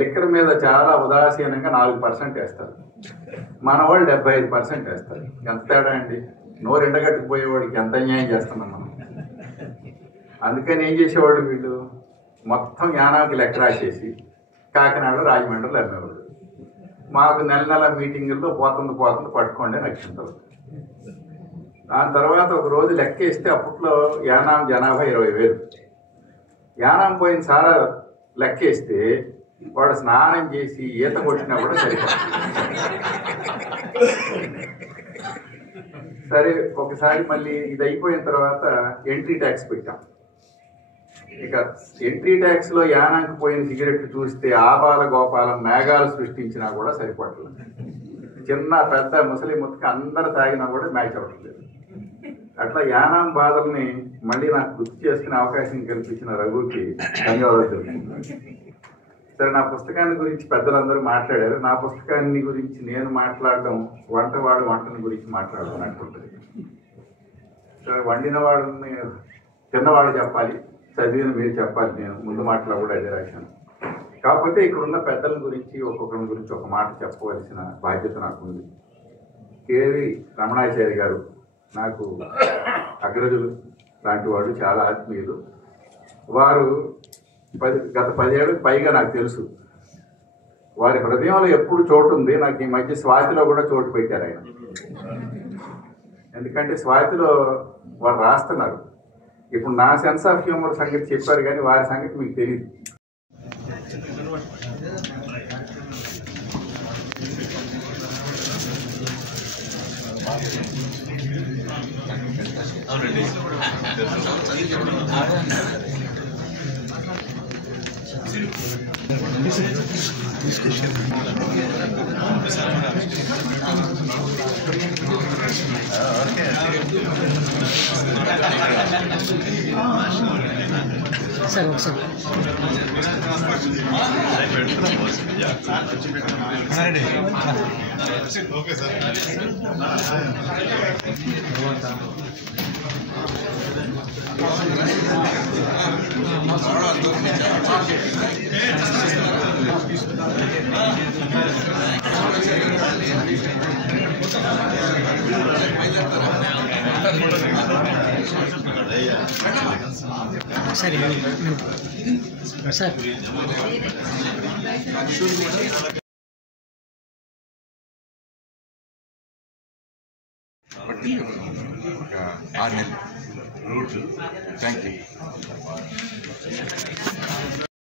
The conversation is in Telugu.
లిక్కర్ మీద చాలా ఉదాసీనంగా 4% వేస్తారు, మన వాళ్ళు 75% వేస్తారు. ఎంత తేడా అండి! నోరు ఎండగట్టుకుపోయేవాడికి ఎంత అన్యాయం చేస్తున్నాం మనం. అందుకని ఏం చేసేవాళ్ళు వీళ్ళు, మొత్తం యానానికి లెక్క రాసేసి కాకినాడలో రాజమండ్రిలో అమ్మేవాళ్ళు. మాకు నెల నెల మీటింగుల్లో పోతుంది పట్టుకోండి నక్షంతలు. దాని తర్వాత ఒక రోజు లెక్క వేస్తే అప్పట్లో యానాం జనాభా 20,000. యానాం పోయిన సారా లెక్క వేస్తే వాడు స్నానం చేసి ఈత కొట్టినా కూడా సరిపోతుంది. సరే, ఒకసారి మళ్ళీ ఇది అయిపోయిన తర్వాత ఎంట్రీ ట్యాక్స్ పెట్టాం. ఇక ఎంట్రీ ట్యాక్స్ లో యానానికి పోయిన సిగరెట్లు చూస్తే ఆబాల గోపాలం మేఘాలు సృష్టించినా కూడా సరిపడలేదు. చిన్న పెద్ద ముసలి ముత్తక అందరు తాగినా కూడా మ్యాచ్ అవ్వట్లేదు. అట్లా యానాం బాధల్ని మళ్ళీ నాకు గుర్తు చేసుకునే అవకాశం కల్పించిన రఘుకి ధన్యవాదాలు తెలుపుతున్నాను. సరే, నా పుస్తకాన్ని గురించి పెద్దలందరూ మాట్లాడారు. నా పుస్తకాన్ని గురించి నేను మాట్లాడడం వంటవాడు వంటని గురించి మాట్లాడడం అనుకుంటుంది. సరే, వండిన వాడిని తిన్నవాడు చెప్పాలి, చదివిన మీరు చెప్పాలి. నేను ముందు మాటలో కూడా అదే రాశాను. కాకపోతే ఇక్కడ ఉన్న పెద్దల గురించి ఒక్కొక్కరి గురించి ఒక మాట చెప్పవలసిన బాధ్యత నాకుంది. కేవి రమణాచారి గారు నాకు అగ్రజులు లాంటి వాడు, చాలా ఆత్మీయులు. వారు గత 10 ఏళ్ళకి పైగా నాకు తెలుసు. వారి హృదయంలో ఎప్పుడు చోటు ఉంది. నాకు ఈ మధ్య స్వాతిలో కూడా చోటు పెట్టారు ఆయన. ఎందుకంటే స్వాతిలో వారు రాస్తున్నారు. ఇప్పుడు నా సెన్స్ ఆఫ్ హ్యూమర్ సంగతి చెప్పారు, కానీ వారి సంగతి మీకు తెలియదు. సార్ ఒకసారి ఓకే సార్. సరే సార్ ఒక 6 నెలలు. Thank you.